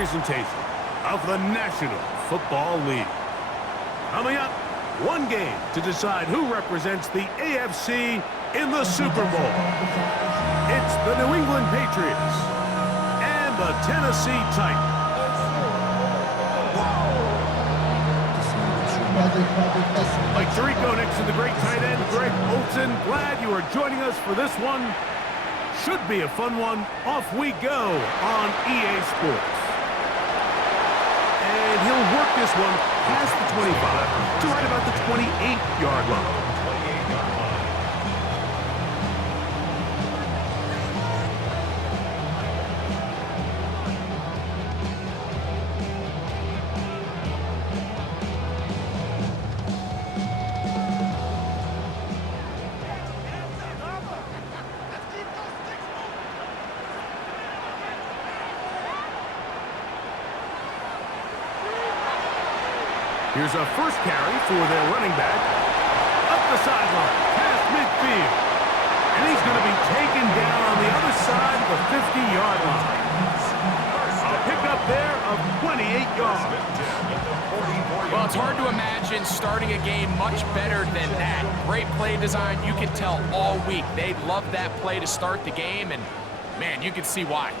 presentation of the National Football League. Coming up, one game to decide who represents the AFC in the Super Bowl. It's the New England Patriots and the Tennessee Titans. Like Tirico next to the great tight end, Greg Olsen. Glad you are joining us for this one. Should be a fun one. Off we go on EA Sports. And he'll work this one past the 25 to right about the 28-yard line. Here's a first carry for their running back. Up the sideline, past midfield. And he's going to be taken down on the other side of the 50-yard line. A pickup there of 28 yards. Well, it's hard to imagine starting a game much better than that. Great play design. You can tell all week they love that play to start the game, and, man, you can see why.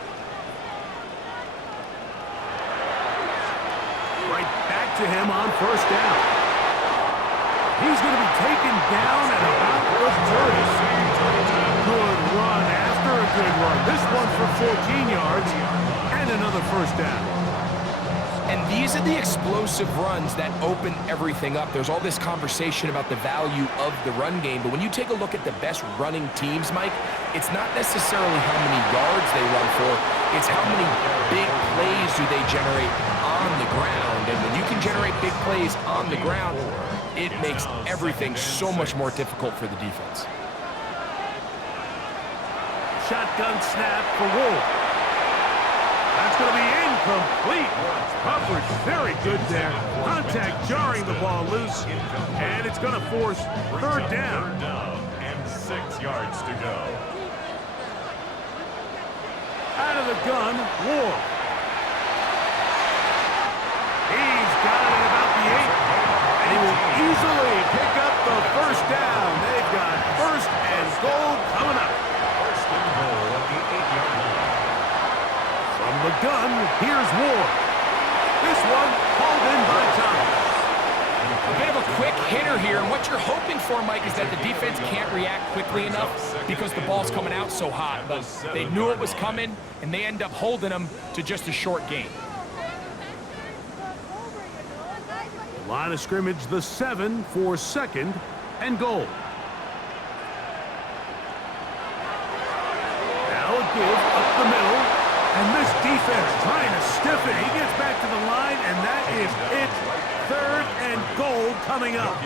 Right back to him on first down. He's going to be taken down at about the 30. Good run after a good run. This one for 14 yards and another first down. And these are the explosive runs that open everything up. There's all this conversation about the value of the run game, but when you take a look at the best running teams, Mike, it's not necessarily how many yards they run for, it's how many big plays do they generate on the ground. And when you can generate big plays on the ground, it makes everything so much more difficult for the defense. Shotgun snap for Wolf. That's going to be incomplete. Coverage very good there. Contact jarring the ball loose. And it's going to force third down. And 6 yards to go. Out of the gun, Wolf. He's got it at about the 8. And he will easily pick up the first down. They've got first and goal coming up. First and goal at the 8-yard line. From the gun, here's Ward. This one hauled in by Thomas. They have a quick hitter here, and what you're hoping for, Mike, is that the defense can't react quickly enough because the ball's coming out so hot. But they knew it was coming, and they end up holding them to just a short gain. Line of scrimmage, the 7 for second and goal. Now a give up the middle. And this defense trying to stiff it. He gets back to the line, and that is it. Third and goal coming up.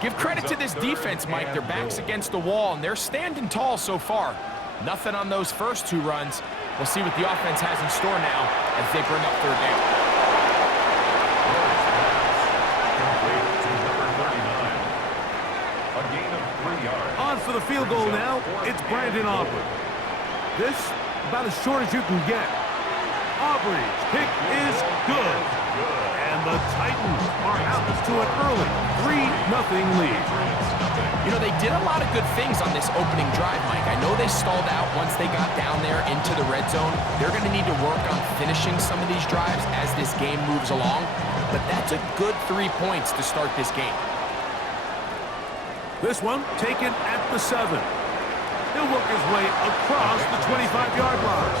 Give credit to this defense, Mike. Their back's against the wall, and they're standing tall so far. Nothing on those first 2 runs. We'll see what the offense has in store now as they bring up third down. A gain of 3 yards. On for the field goal now, it's Brandon Aubrey. This, about as short as you can get. Aubrey's kick is good. And the Titans are out to an early 3-0 lead. You know, they did a lot of good things on this opening drive, Mike. I know they stalled out once they got down there into the red zone. They're going to need to work on finishing some of these drives as this game moves along. But that's a good 3 points to start this game. This one taken at the 7. He'll work his way across the 25-yard line.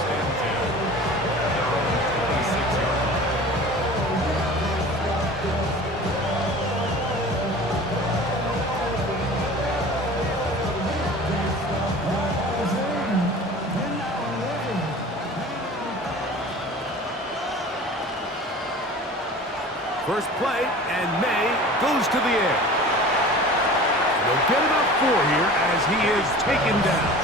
First play, and May goes to the air. They'll get enough for here as he is taken down.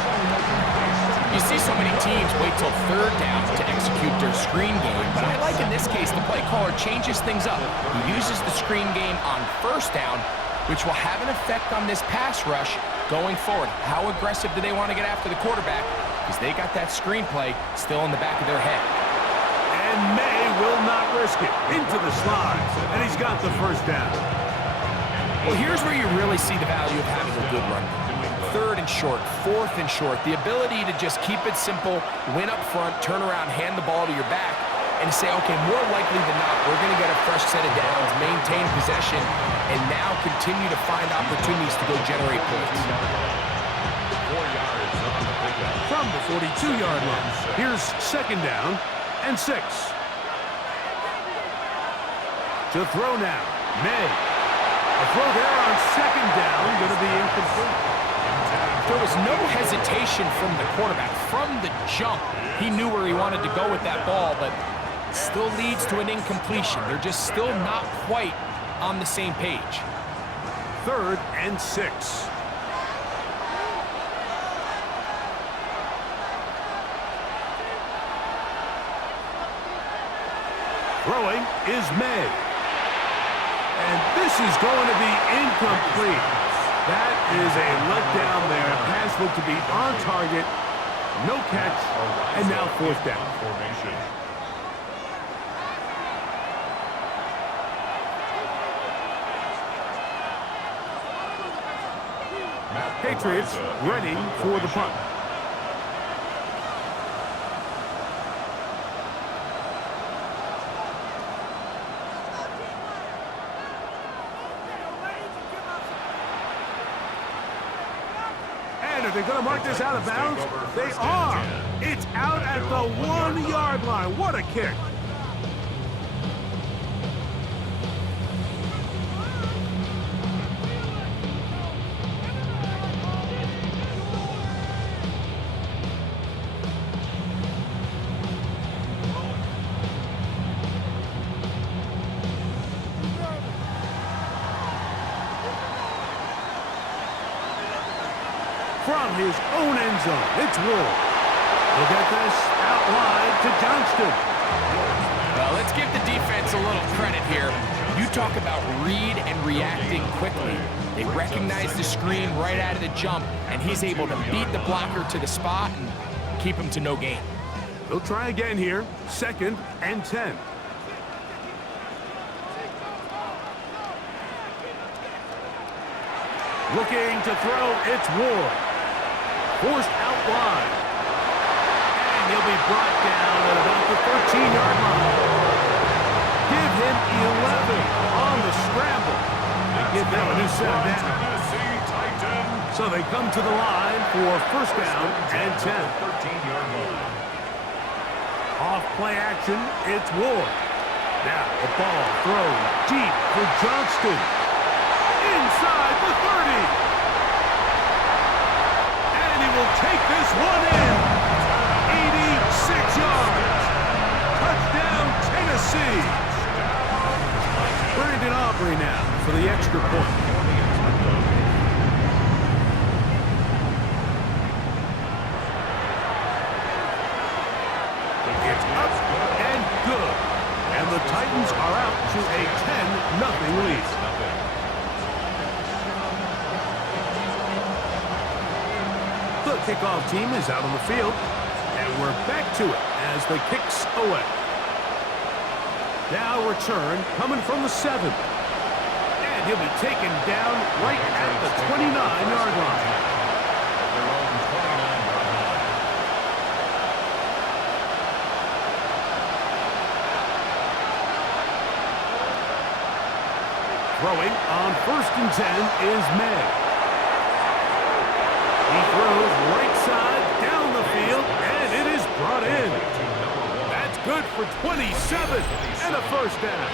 You see so many teams wait till third down to execute their screen game, but I like in this case the play caller changes things up. He uses the screen game on first down, which will have an effect on this pass rush going forward. How aggressive do they want to get after the quarterback? Because they got that screen play still in the back of their head. And May basket, into the slide, and he's got the first down. Well, here's where you really see the value of having a good run. Third and short, fourth and short, the ability to just keep it simple, win up front, turn around, hand the ball to your back, and say, okay, more likely than not, we're going to get a fresh set of downs, maintain possession, and now continue to find opportunities to go generate points. 4 yards on the pickup. From the 42-yard line, here's second down and 6. To throw now, May. A throw there on second down, going to be incomplete. There was no hesitation from the quarterback. From the jump, he knew where he wanted to go with that ball, but still leads to an incompletion. They're just still not quite on the same page. Third and 6. Throwing is May. And this is going to be incomplete. That is a letdown there. Pass looked to be on target. No catch. And now fourth down. Formation. Patriots ready for the punt. And are they going to mark this out of bounds? They are. It's out at the 1-yard line. What a kick. From his own end zone, it's Ward. He'll get this out wide to Johnston. Well, let's give the defense a little credit here. You talk about read and reacting quickly. They recognize the screen right out of the jump, and he's able to beat the blocker to the spot and keep him to no gain. They'll try again here. Second and 10. Looking to throw, it's Ward. Forced out wide. And he'll be brought down at about the 13-yard line. Give him 11 on the scramble. And give them a new set of down. So they come to the line for first down and 10. 13-yard line. Off play action, it's Ward. Now the ball thrown deep for Johnston. Inside the 30. And he will take this one in. 86 yards. Touchdown, Tennessee. Brandon Aubrey now for the extra point. It's up and good. And the Titans are out to a 10-0 lead. The kickoff team is out on the field, and we're back to it as the kicks away. Now return coming from the 7. And he'll be taken down right at the 29-yard line. Their own 29-yard line. Throwing on first and 10 is May. He throws right side down the field, and it is brought in. That's good for 27 and a first down.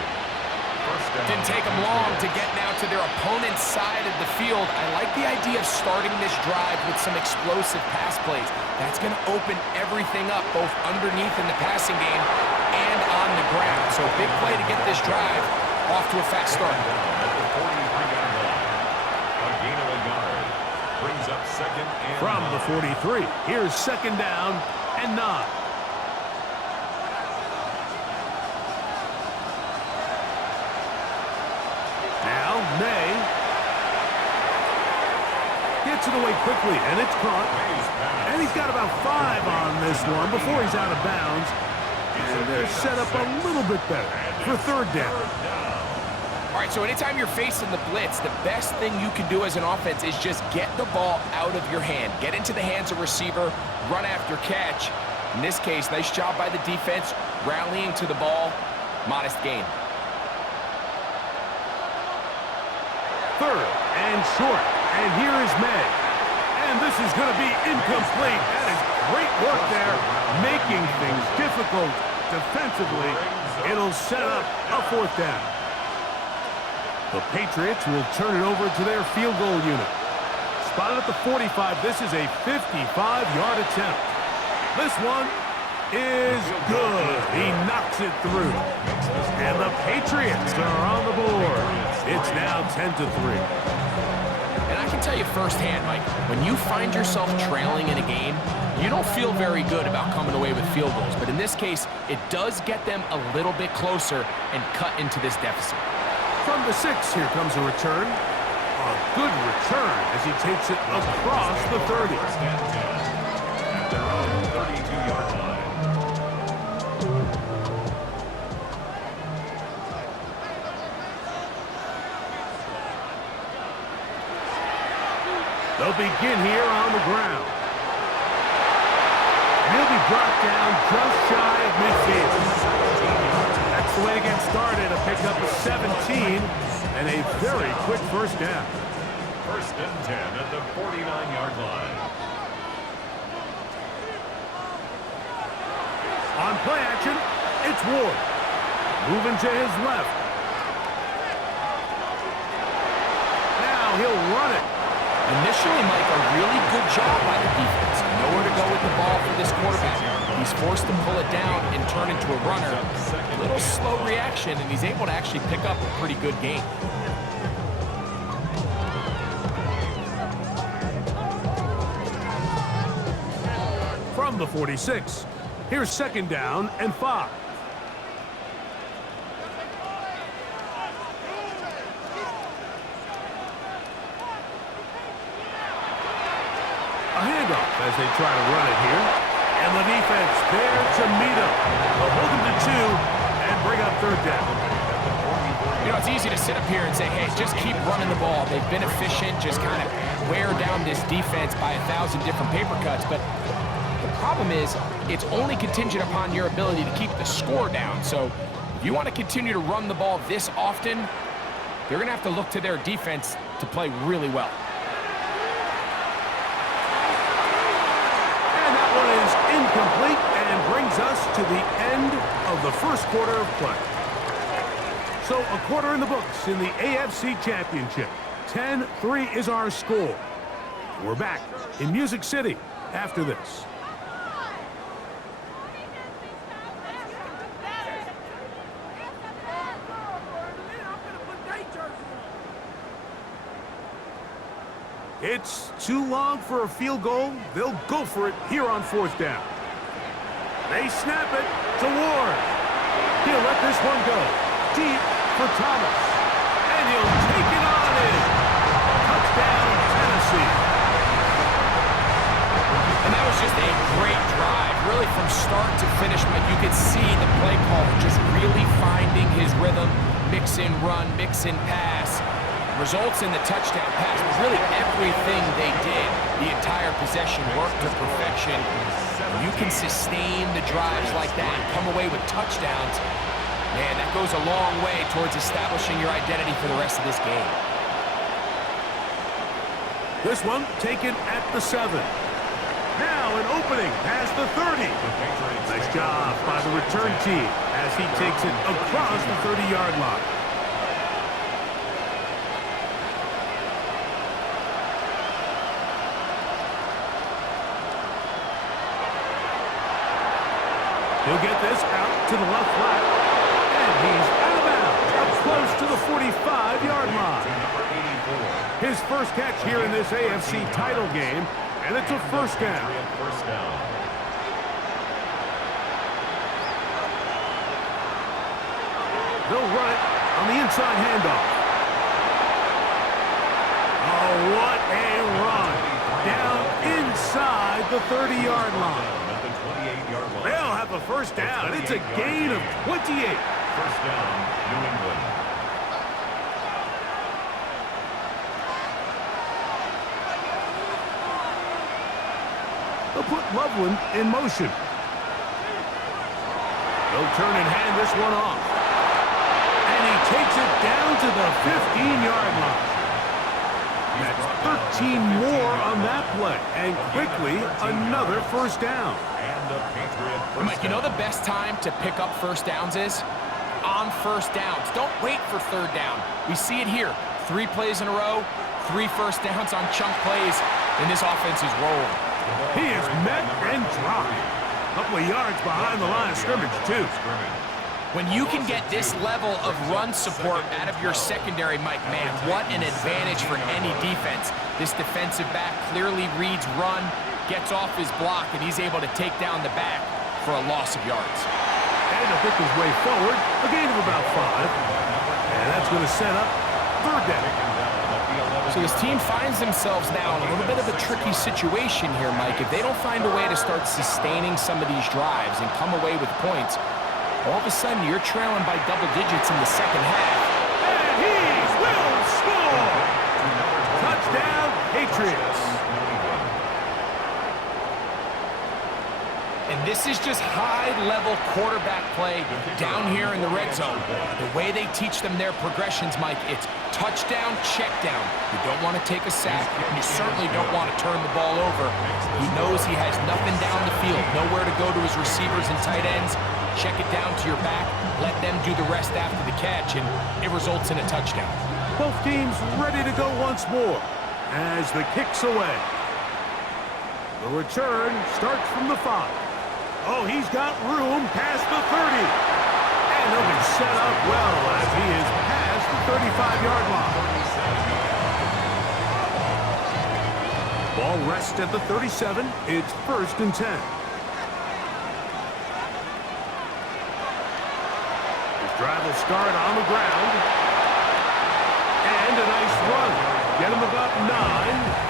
Didn't take them long to get now to their opponent's side of the field. I like the idea of starting this drive with some explosive pass plays. That's going to open everything up, both underneath in the passing game and on the ground. So big play to get this drive off to a fast start. At the 43-yard line. A gain of a yard. Brings up second and From 9. the 43, here's second down and 9. Now May gets it away quickly, and it's caught. And he's got about 5 on this one before he's out of bounds. And they're set up a little bit better. for third down. All right, so anytime you're facing the blitz, the best thing you can do as an offense is just get the ball out of your hand. Get into the hands of receiver, run after catch. In this case, nice job by the defense, rallying to the ball. Modest gain. Third and short. And here is May. And this is going to be incomplete. That is great work there, making things difficult defensively. It'll set up a fourth down. The Patriots will turn it over to their field goal unit. Spotted at the 45, this is a 55-yard attempt. This one is good. He knocks it through. And the Patriots are on the board. It's now 10-3. And I can tell you firsthand, Mike, when you find yourself trailing in a game, you don't feel very good about coming away with field goals. But in this case, it does get them a little bit closer and cut into this deficit. From the 6, here comes a return. A good return as he takes it across the 30. First and 10 at their own 32-yard line. They'll begin here on the ground. He'll be brought down just shy of midfield. That's the way to get started. A pickup of 17 and a very quick first down. First and 10 at the 49-yard line. On play action, it's Ward. Moving to his left. Now he'll run it. Initially, Mike, a really good job by the defense. Nowhere to go with the ball for this quarterback. He's forced to pull it down and turn into a runner. A little slow reaction, and he's able to actually pick up a pretty good gain. From the 46, here's second down and 5. A handoff as they try to run it here. And the defense there to meet him. They'll hold him to 2 and bring up third down. You know, it's easy to sit up here and say, hey, just keep running the ball. They've been efficient, just kind of wear down this defense by 1,000 different paper cuts. But the problem is, it's only contingent upon your ability to keep the score down. So if you want to continue to run the ball this often, they're going to have to look to their defense to play really well. Incomplete, and brings us to the end of the first quarter of play. So a quarter in the books in the AFC Championship. 10-3 is our score. We're back in Music City after this. It's too long for a field goal. They'll go for it here on fourth down. They snap it to Ward. He'll let this one go. Deep for Thomas. And he'll take it on in. Touchdown, Tennessee. And that was just a great drive. Really from start to finish, Mike, you could see the play caller just really finding his rhythm. Mix in run, mix in pass. Results in the touchdown pass. Really everything they did, the entire possession worked to perfection. You can sustain the drives like that and come away with touchdowns. Man, that goes a long way towards establishing your identity for the rest of this game. This one taken at the 7. Now an opening past the 30. Nice job by the return team as he takes it across the 30-yard line. He'll get this out to the left flat. And he's out of bounds, up close to the 45-yard line. His first catch here in this AFC title game, and it's a first down. They'll run it on the inside handoff. Oh, what a run. Down inside the 30-yard line. They'll have a first down. It's a gain of 28. first down, New England. They'll put Loveland in motion. They'll turn and hand this one off. And he takes it down to the 15-yard line. That's 13 more on that play. And quickly, another first down. And a Patriot first Mike, you know the best time to pick up first downs is? On first downs. Don't wait for third down. We see it here. 3 plays in a row, 3 first downs on chunk plays, and this offense is rolling. He is met and dropped. A couple of yards behind the line of scrimmage, too. When you can get this level of run support out of your secondary, Mike, man, what an advantage for any defense. This defensive back clearly reads run, gets off his block, and he's able to take down the back for a loss of yards. And to pick his way forward, a gain of about 5. And that's going to set up third down. So this team finds themselves now in a little bit of a tricky situation here, Mike. If they don't find a way to start sustaining some of these drives and come away with points, all of a sudden you're trailing by double digits in the second half. And he will score! Touchdown, Patriots. And this is just high-level quarterback play down here in the red zone. The way they teach them their progressions, Mike, it's touchdown, check down. You don't want to take a sack, and you certainly don't want to turn the ball over. He knows he has nothing down the field, nowhere to go to his receivers and tight ends. Check it down to your back, let them do the rest after the catch, and it results in a touchdown. Both teams ready to go once more as the kick's away. The return starts from the 5. Oh, he's got room past the 30. And he'll be set up well as he is past the 35-yard line. Ball rests at the 37. It's 1st and 10. His drive will start on the ground. And a nice run. Get him about 9.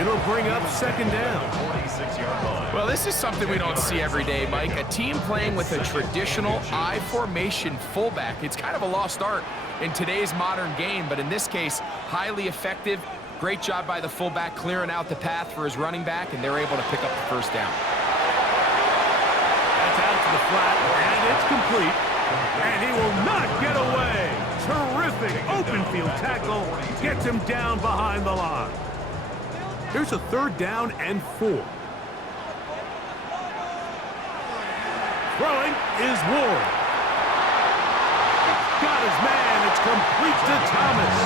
It'll bring up 2nd down. 46-yard line. Well, this is something we don't see every day, Mike. A team playing with a traditional I formation fullback. It's kind of a lost art in today's modern game, but in this case, highly effective. Great job by the fullback clearing out the path for his running back, and they're able to pick up the first down. That's out to the flat, and it's complete. And he will not get away. Terrific open field tackle. Gets him down behind the line. Here's a 3rd down and 4. Throwing is Ward. He's got his man. It's complete to Thomas.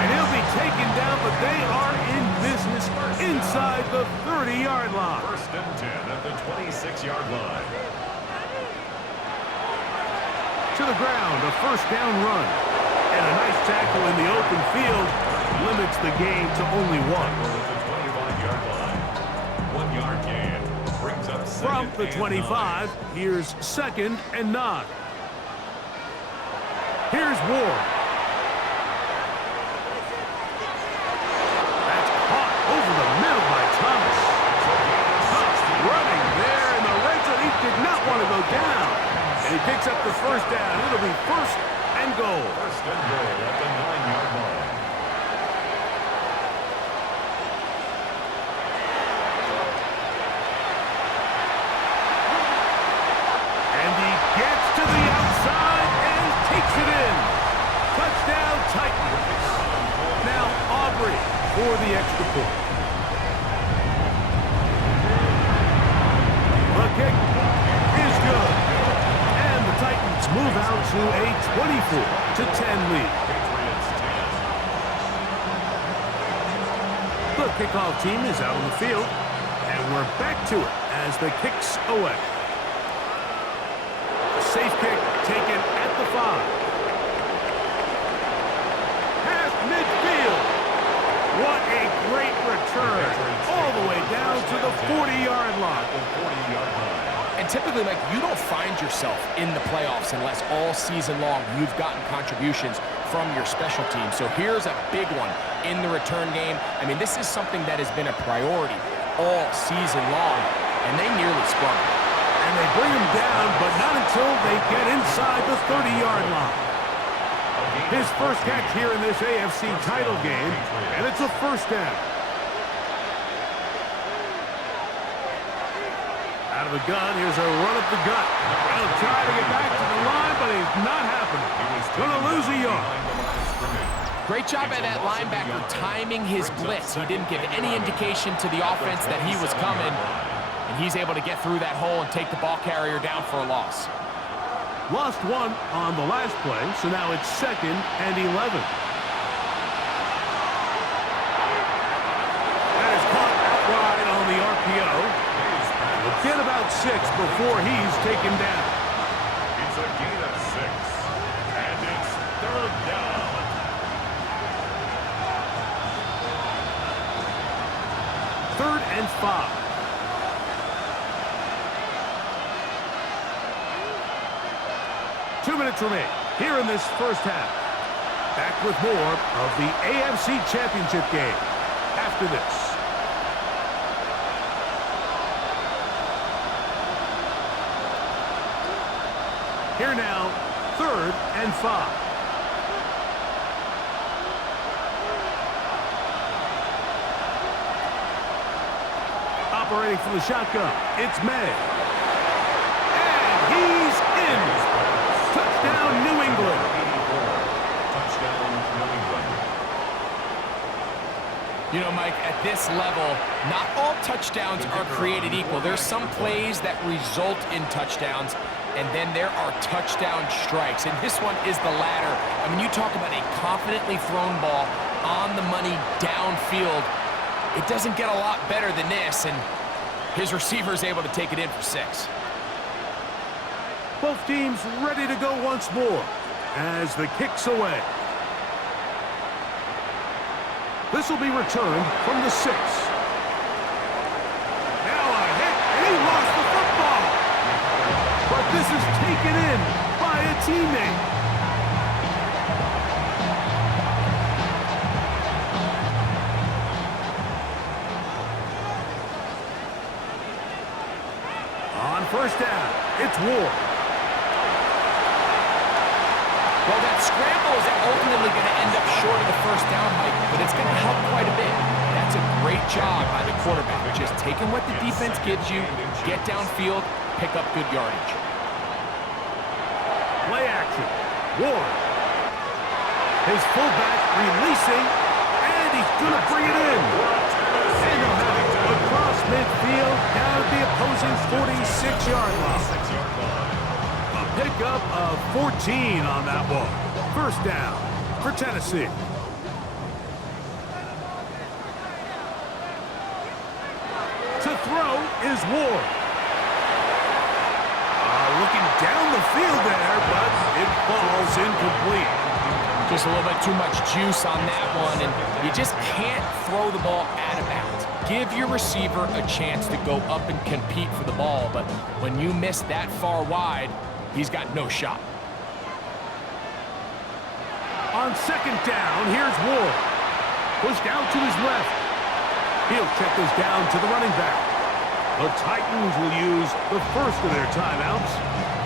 And he'll be taken down, but they are in business inside the 30-yard line. 1st and 10 at the 26-yard line. To the ground, a 1st down run. And a nice tackle in the open field limits the game to only 1. From the 25, here's 2nd and 9. Here's Ward. That's caught over the middle by Thomas. Thomas running there in the red zone. He did not want to go down. And he picks up the 1st down. It'll be 1st and goal. 1st and goal at the 9-yard line. Gets to the outside and takes it in. Touchdown, Titans. Now Aubrey for the extra point. The kick is good. And the Titans move out to a 24-10 lead. The kickoff team is out on the field. And we're back to it as the kick's away. Safe kick taken at the 5. Past midfield. What a great return. All the way down to the 40-yard line. And typically, Mike, you don't find yourself in the playoffs unless all season long you've gotten contributions from your special team. So here's a big one in the return game. I mean, this is something that has been a priority all season long, and they nearly sprung. And they bring him down, but not until they get inside the 30-yard line. His first catch here in this AFC title game, and it's a first down. Out of the gun, here's a run up the gut. He'll try to get back to the line, but he's not happening. Going to lose a yard. Great job by that linebacker timing his blitz. He didn't give any indication to the offense that he was coming, and he's able to get through that hole and take the ball carrier down for a loss. Lost one on the last play, so now it's 2nd and 11. That is caught out wide on the RPO. He'll get about 6 before he's taken down. It's a gain of 6, and it's 3rd down. Third and 5. Two minutes remain here in this first half. Back with more of the AFC Championship game after this. Here now, 3rd and 5. Operating from the shotgun, it's May. And he's in. Touchdown, New England. Touchdown, New England. You know, Mike, at this level, not all touchdowns are created equal. There's some plays that result in touchdowns, and then there are touchdown strikes. And this one is the latter. I mean, you talk about a confidently thrown ball on the money downfield. It doesn't get a lot better than this, and his receiver is able to take it in for 6. Both teams ready to go once more as the kick's away. This will be returned from the 6. Now a hit, and he lost the football. But this is taken in by a teammate. On first down, it's Ward. Well, that scramble is ultimately going to end up short of the first down, Mike, but it's going to help quite a bit. That's a great job by the quarterback, just taking what the defense gives you, get downfield, pick up good yardage. Play action. Ward. His fullback releasing, and he's going to bring it in. And he'll have it across midfield down at the opposing 46-yard line. A pickup of 14 on that one. First down for Tennessee. To throw is Ward. Looking down the field there, but it falls incomplete. Just a little bit too much juice on that one, and you just can't throw the ball out of bounds. Give your receiver a chance to go up and compete for the ball, but when you miss that far wide, he's got no shot. On second down, here's Ward. Pushed out to his left. He'll check this down to the running back. The Titans will use the first of their timeouts,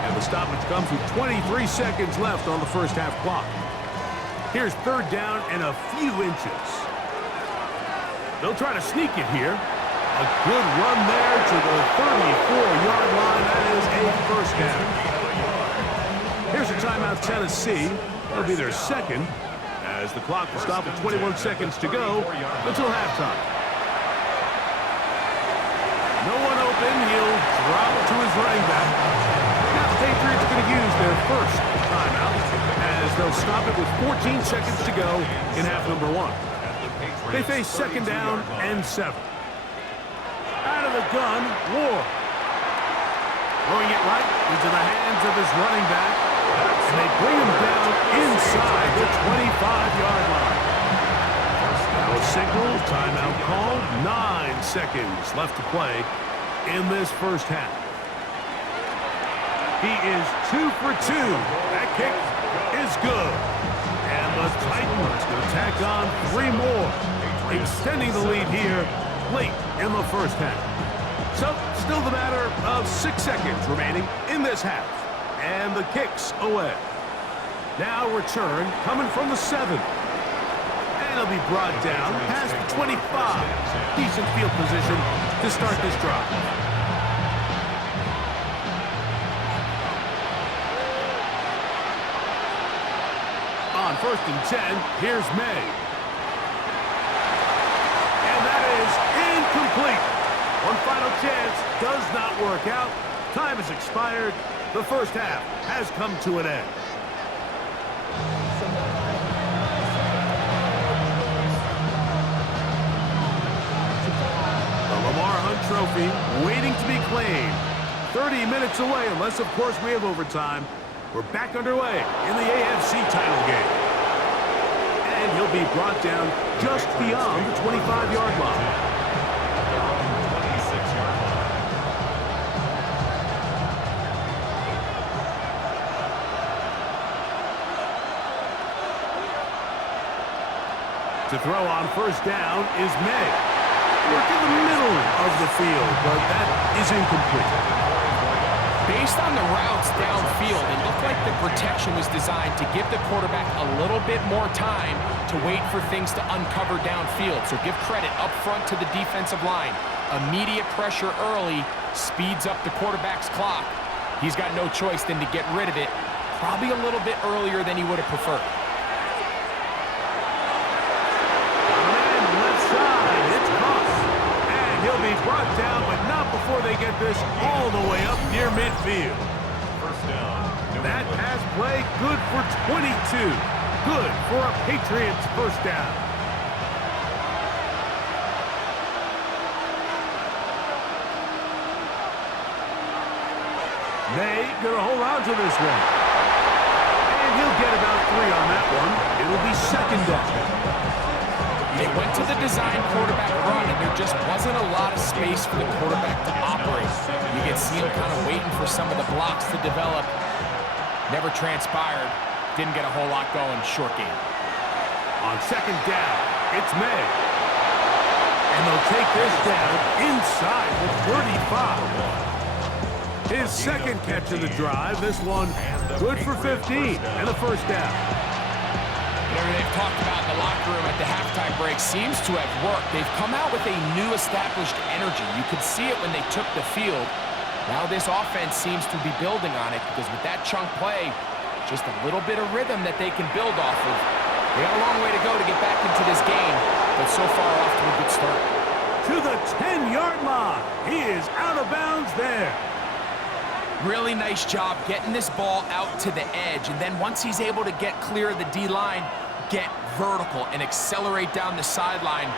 and the stoppage comes with 23 seconds left on the first half clock. Here's third down and a few inches. They'll try to sneak it here. A good run there to the 34-yard line. That is a first down. Here's a timeout, Tennessee. That'll be their second, as the clock will stop with 21 seconds to go until halftime. No one open. He'll drop it to his running back. Now the Patriots are going to use their first timeout, as they'll stop it with 14 seconds to go in half number 1. They face second down and 7. Out of the gun, Ward. Throwing it right into the hands of his running back, and they bring him down inside the 25-yard line. Now a signal, timeout called, 9 seconds left to play in this first half. He is 2 for 2. That kick is good. And the Titans will tack on 3 more, extending the lead here late in the first half. So, still the matter of 6 seconds remaining in this half. And the kick's away. Now return coming from the 7. And it'll be brought down past the 25. Decent field position to start this drive. On 1st and 10, here's May. And that is incomplete. One final chance does not work out. Time has expired. The first half has come to an end. The Lamar Hunt Trophy waiting to be claimed. 30 minutes away, unless, of course, we have overtime. We're back underway in the AFC title game. And he'll be brought down just beyond the 25-yard line. Their own 26-yard line. To throw on 1st down is May. Work in the middle of the field, but that is incomplete. Based on the routes downfield, it looked like the protection was designed to give the quarterback a little bit more time to wait for things to uncover downfield. So give credit up front to the defensive line. Immediate pressure early speeds up the quarterback's clock. He's got no choice than to get rid of it, probably a little bit earlier than he would have preferred. And left side, it's caught. And he'll be brought down, but not before they get this all the way up near midfield. First down. That pass play, good for 22. Good for a Patriots first down. May gonna hold on to this one. And he'll get about 3 on that one. It'll be 2nd down. They went to the design quarterback run, and there just wasn't a lot of space for the quarterback to operate. You can see him kind of waiting for some of the blocks to develop. Never transpired. Didn't get a whole lot going. Short game. On 2nd down, it's May. And they'll take this down inside the 35. His 2nd catch of the drive. This one good for 15 and a first down. Whatever they've talked about in the locker room at the halftime break seems to have worked. They've come out with a new established energy. You could see it when they took the field. Now this offense seems to be building on it because with that chunk play, just a little bit of rhythm that they can build off of. They got a long way to go to get back into this game, but so far off to a good start. To the 10-yard line. He is out of bounds there. Really nice job getting this ball out to the edge, and then once he's able to get clear of the D-line, get vertical and accelerate down the sideline.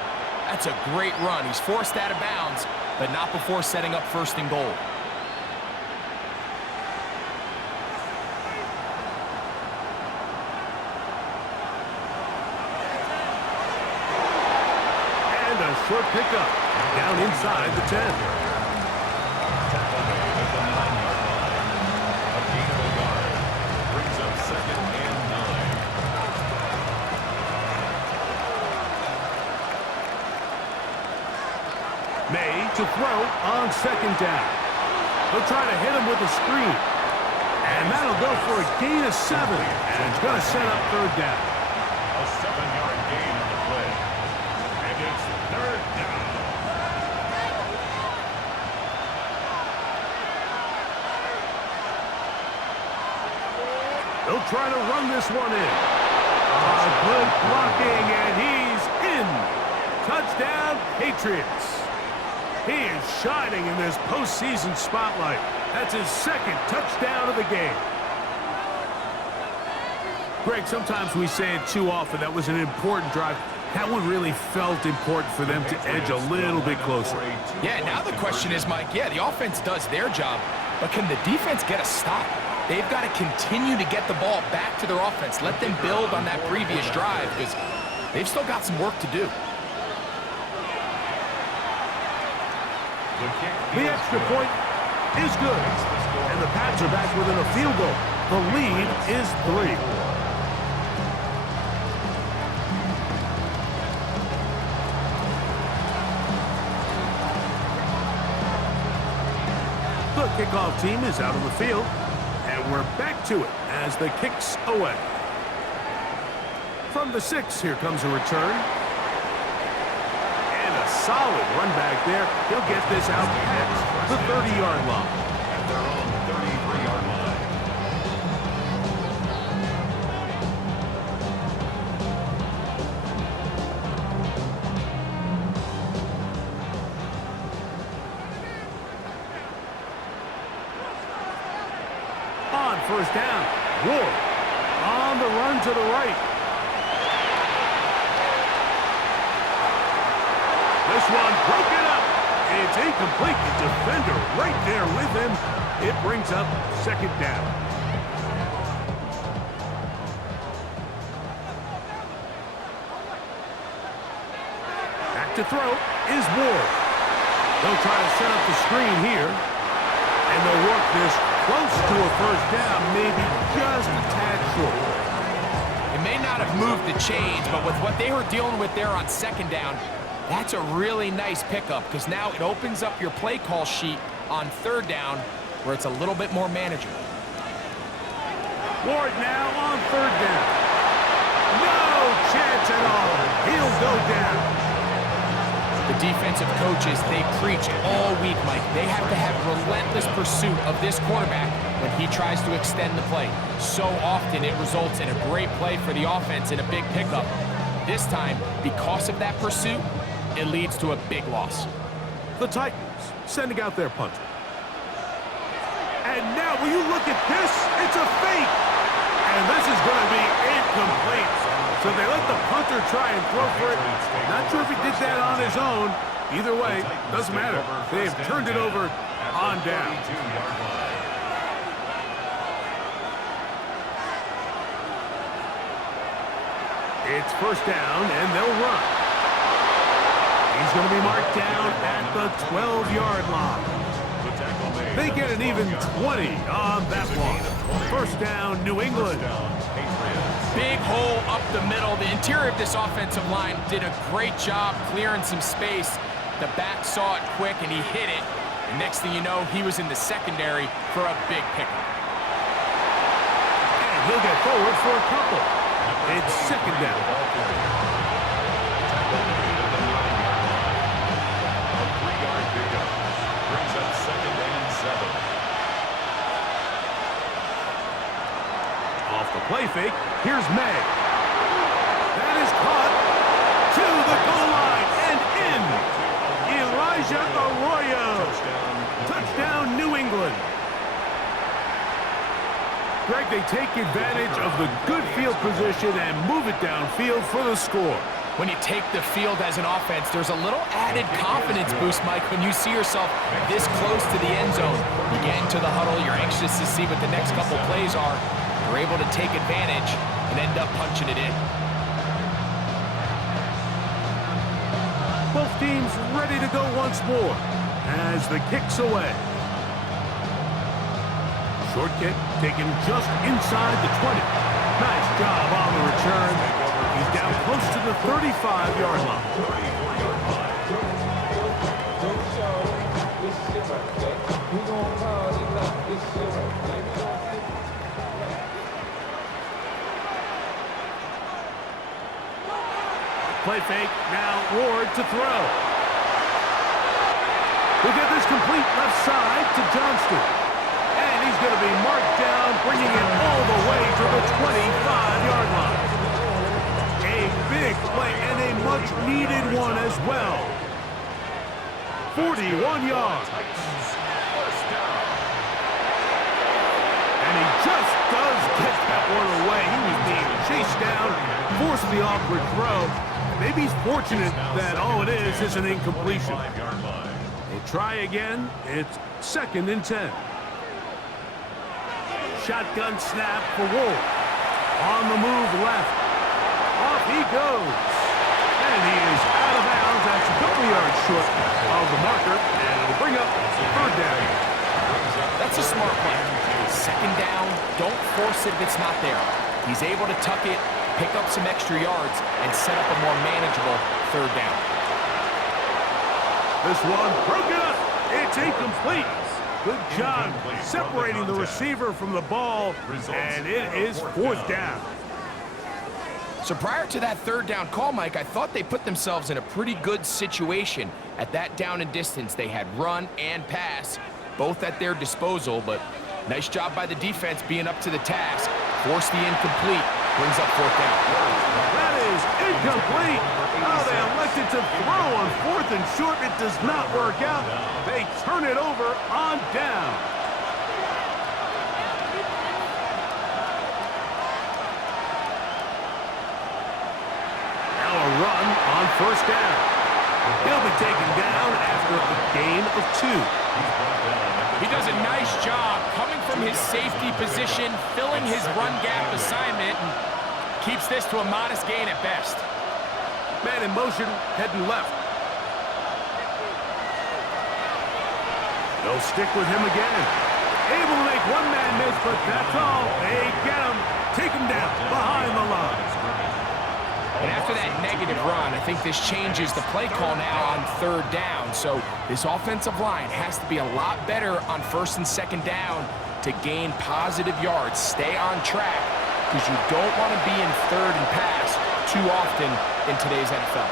That's a great run. He's forced out of bounds, but not before setting up 1st and goal. And a short pickup down inside the 10. Tackle made at the 9-yard line. A gain of a yard. Brings up 2nd and 9. May to throw on 2nd down. They'll try to hit him with a screen. And that'll go for a gain of 7. And it's going to set up 3rd down. A 7-yard gain on the play. And it's 3rd down. They'll try to run this one in. Good blocking, and he's in. Touchdown, Patriots. He is shining in this postseason spotlight. That's his 2nd touchdown of the game. Greg, sometimes we say it too often. That was an important drive. That one really felt important for them to edge a little bit closer. Yeah, now the question is, Mike, yeah, the offense does their job, but can the defense get a stop? They've got to continue to get the ball back to their offense. Let them build on that previous drive because they've still got some work to do. The extra point is good. And the Pats are back within a field goal. The lead is 3. kickoff team is out on the field, and we're back to it as the kick's away. From the 6, here comes a return. And a solid run back there. He'll get this out past the 30-yard line. At their own 33-yard line. On first down, Ward on the run to the right. This one broken up. It's incomplete. The defender right there with him. It brings up second down. Back to throw is Ward. They'll try to set up the screen here. And they'll work this close to a first down, maybe just a tad short. It may not have moved the chains, but with what they were dealing with there on second down, that's a really nice pickup because now it opens up your play call sheet on third down where it's a little bit more manageable. Ward now on third down. No chance at all. He'll go down. The defensive coaches, they preach all week, Mike. They have to have relentless pursuit of this quarterback when he tries to extend the play. So often it results in a great play for the offense and a big pickup. This time, because of that pursuit, it leads to a big loss. The Titans sending out their punter. And now, will you look at this? It's a fake. And this is going to be incomplete. So they let the punter try and throw for it. Not sure if he did that on his own. Either way, doesn't matter. They've turned it over on down. It's first down, and they'll run. He's going to be marked down at the 12-yard line. They get an even 20 on that one. First down, New England. Big hole up the middle. The interior of this offensive line did a great job clearing some space. The back saw it quick, and he hit it. And next thing you know, he was in the secondary for a big pickup. And he'll get forward for a couple. It's second down. A 3-yard pickup brings up second and 7. Off the play fake, here's May. That is caught to the goal line and in. Elijah Arroyo. Touchdown, New England. Greg, they take advantage of the good field position and move it downfield for the score. When you take the field as an offense, there's a little added confidence boost, Mike, when you see yourself this close to the end zone. You get into the huddle, you're anxious to see what the next couple plays are. You're able to take advantage and end up punching it in. Both teams ready to go once more as the kick's away. Short kick taken just inside the 20. Nice job on the return. He's down close to the 35-yard line. 34-yard line. Play fake, now Ward to throw. We'll get this complete left side to Johnston. And he's going to be marked down, bringing it all the way to the 25-yard line. A big play and a much-needed one as well. 41 yards. First down. And he just does get that one away. He was being chased down, forced the awkward throw. Maybe he's fortunate that all it is an incompletion. 5-yard line. We'll try again. It's second and 10. Shotgun snap for Wolf. On the move left. Off he goes. And he is out of bounds. That's a couple yards short of the marker. And it'll bring up third down. That's a smart play. Second down, don't force it if it's not there. He's able to tuck it, pick up some extra yards, and set up a more manageable third down. This one broken up. It's incomplete. Good job separating the receiver from the ball, and it is fourth down. So prior to that third down call, Mike, I thought they put themselves in a pretty good situation. At that down and distance, they had run and pass, both at their disposal, but nice job by the defense being up to the task. Force the incomplete, brings up fourth down. That is incomplete. Oh, they elected to throw on fourth and short. It does not work out. They turn it over on down. Now a run on first down. He'll be taken down after a gain of 2. He does a nice job coming from his safety position, filling his run gap assignment, and keeps this to a modest gain at best. Man in motion, heading left. They'll stick with him again. Able to make one man miss, but that's all. They get him. Take him down behind the line. And after that negative run, I think this changes the play call now on third down. So this offensive line has to be a lot better on first and second down to gain positive yards. Stay on track, because you don't want to be in third and pass too often in today's NFL.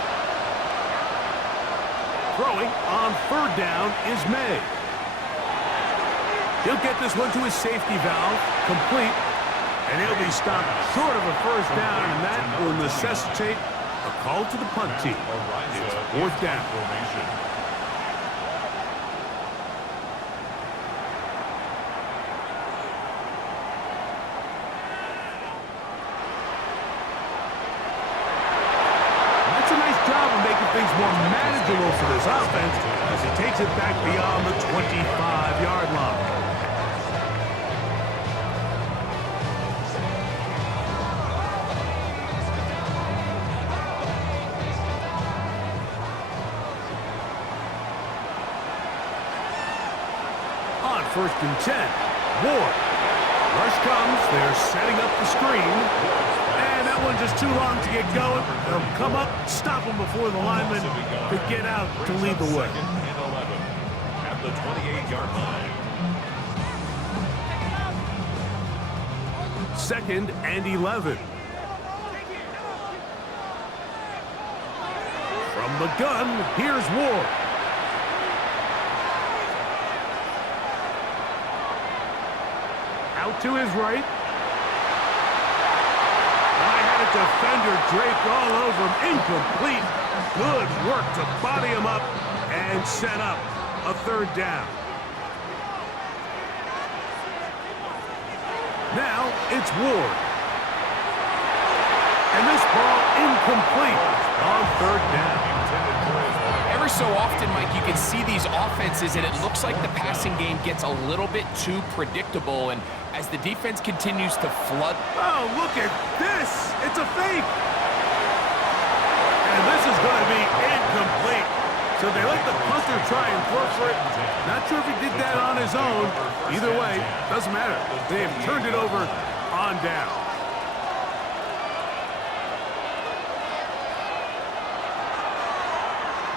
Throwing on third down is May. He'll get this one to his safety valve, complete, and he'll be stopped short of a first down, and that will necessitate a call to the punt team. It's fourth down. That's a nice job of making things more manageable for this offense as he takes it back beyond the 25-yard line. First and 10. Ward. Rush comes. They're setting up the screen. And that one just too long to get going. They'll come up, stop him before the lineman could get out to lead the way. Second and 11 at the 28-yard line. Second and 11. From the gun, here's Ward. Out to his right. I had a defender draped all over him. Incomplete. Good work to body him up and set up a third down. Now it's Ward. And this ball incomplete on third down. Every so often, Mike, you can see these offenses, and it looks like the passing game gets a little bit too predictable, and as the defense continues to flood. Oh, look at this. It's a fake. And this is going to be incomplete. So they let the punter try and throw for it. Not sure if he did that on his own. Either way, doesn't matter. They have turned it over on down.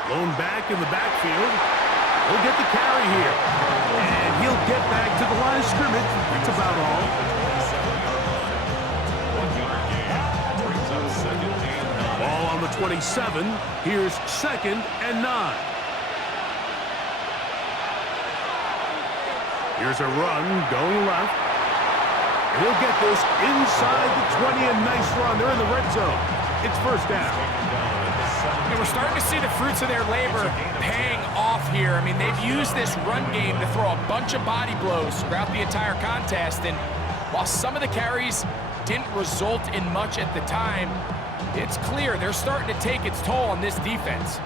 Blown back in the backfield. He'll get the carry here. And he'll get back to the line of scrimmage. That's about all. 1-yard gain brings up second and 9. Ball on the 27. Here's second and 9. Here's a run going left. And he'll get this inside the 20. A nice run. They're in the red zone. It's first down. And we're starting to see the fruits of their labor paying off here. I mean, they've used this run game to throw a bunch of body blows throughout the entire contest. And while some of the carries didn't result in much at the time, it's clear they're starting to take its toll on this defense.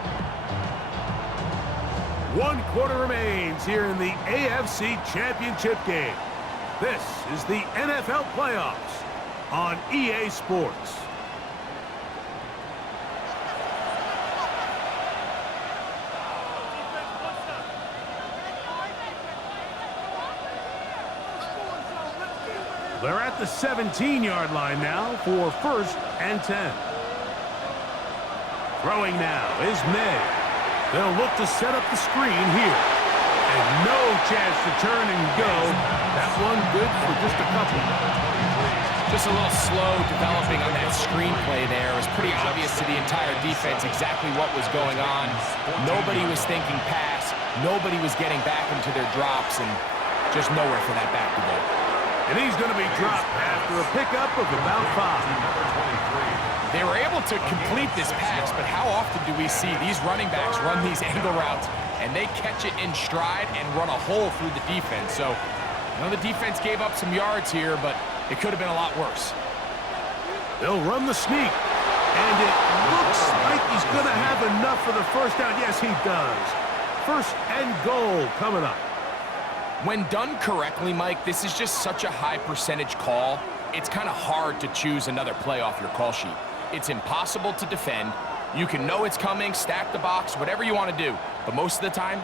1 quarter remains here in the AFC Championship game. This is the NFL playoffs on EA Sports. They're at the 17-yard line now for first and 10. Throwing now is May. They'll look to set up the screen here. And And no chance to turn and go. That one good for just a couple. Just a little slow developing on that screenplay there. It was pretty obvious to the entire defense exactly what was going on. Nobody was thinking pass. Nobody was getting back into their drops, and just nowhere for that back to go. And he's going to be dropped after a pickup of about 5. They were able to complete this pass, but how often do we see these running backs run these angle routes, and they catch it in stride and run a hole through the defense? So, I know the defense gave up some yards here, but it could have been a lot worse. They'll run the sneak. And it looks like he's going to have enough for the first down. Yes, he does. First and goal coming up. When done correctly, Mike, this is just such a high percentage call. It's kind of hard to choose another play off your call sheet. It's impossible to defend. You can know it's coming, stack the box, whatever you want to do. But most of the time,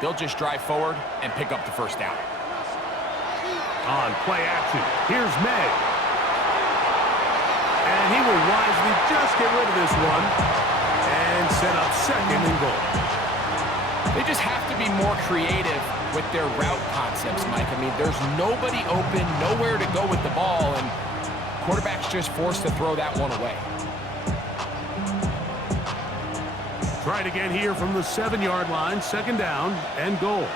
they'll just drive forward and pick up the first down. On play action, here's May. And he will wisely just get rid of this one and set up second and goal. They just have to be more creative with their route concepts, Mike. I mean, there's nobody open, nowhere to go with the ball, and quarterback's just forced to throw that one away. Try it again here from the 7-yard line, second down and goal.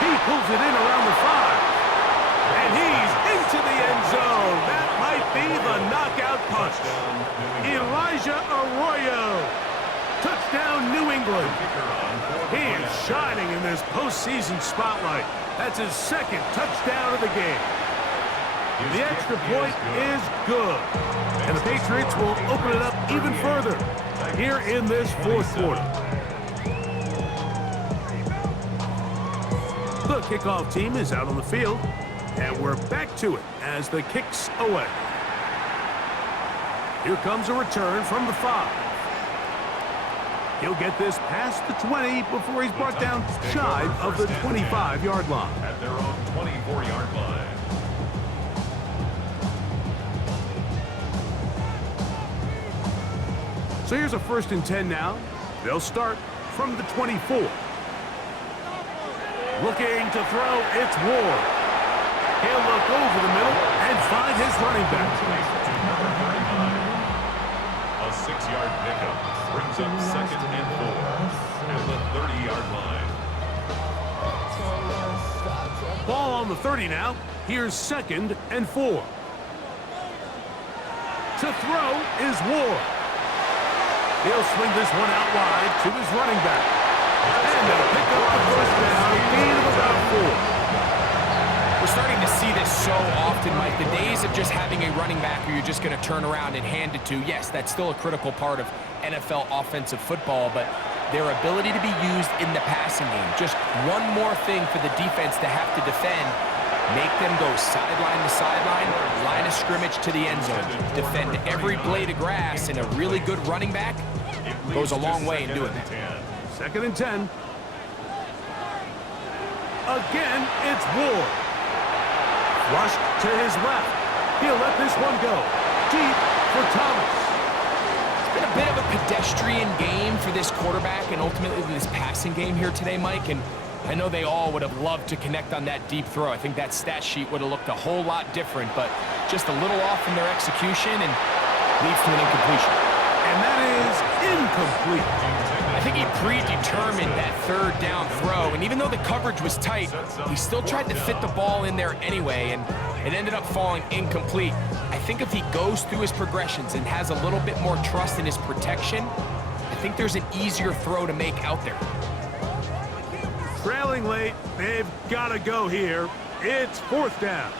He pulls it in around the 5. And he's into the end zone. That might be the knockout punch. Elijah Arroyo. Touchdown, New England. He is shining in this postseason spotlight. That's his second touchdown of the game. The extra point is good. And the Patriots will open it up even further here in this fourth quarter. The kickoff team is out on the field, and we're back to it as the kick's away. Here comes a return from the 5. He'll get this past the 20 before he's brought down shy of the 25-yard line. At their own 24-yard line. So here's a 1st and 10 now. They'll start from the 24. Looking to throw, it's Ward. He'll look over the middle and find his running back. A 6-yard pickup brings up second and 4 at the 30-yard line. Ball on the 30 now. Here's second and 4. To throw is Ward. He'll swing this one out wide to his running back. And they'll pick up the first down, a gain of about 4. We're starting to see this so often, Mike. The days of just having a running back who you're just going to turn around and hand it to, yes, that's still a critical part of NFL offensive football, but their ability to be used in the passing game, just one more thing for the defense to have to defend, make them go sideline to sideline, line of scrimmage to the end zone, defend every blade of grass, and a really good running back goes a long way in doing that. Second and 10. Again, it's Ward. Flushed to his left. He'll let this one go. Deep for Thomas. It's been a bit of a pedestrian game for this quarterback and ultimately this passing game here today, Mike. And I know they all would have loved to connect on that deep throw. I think that stat sheet would have looked a whole lot different, but just a little off in their execution and leads to an incompletion. And that is incomplete. I think he predetermined that third down throw, and even though the coverage was tight, he still tried to fit the ball in there anyway, and it ended up falling incomplete. I think if he goes through his progressions and has a little bit more trust in his protection, I think there's an easier throw to make out there. Trailing late, they've got to go here. It's 4th down.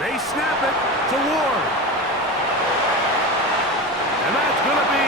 They snap it to Ward. And that's going to be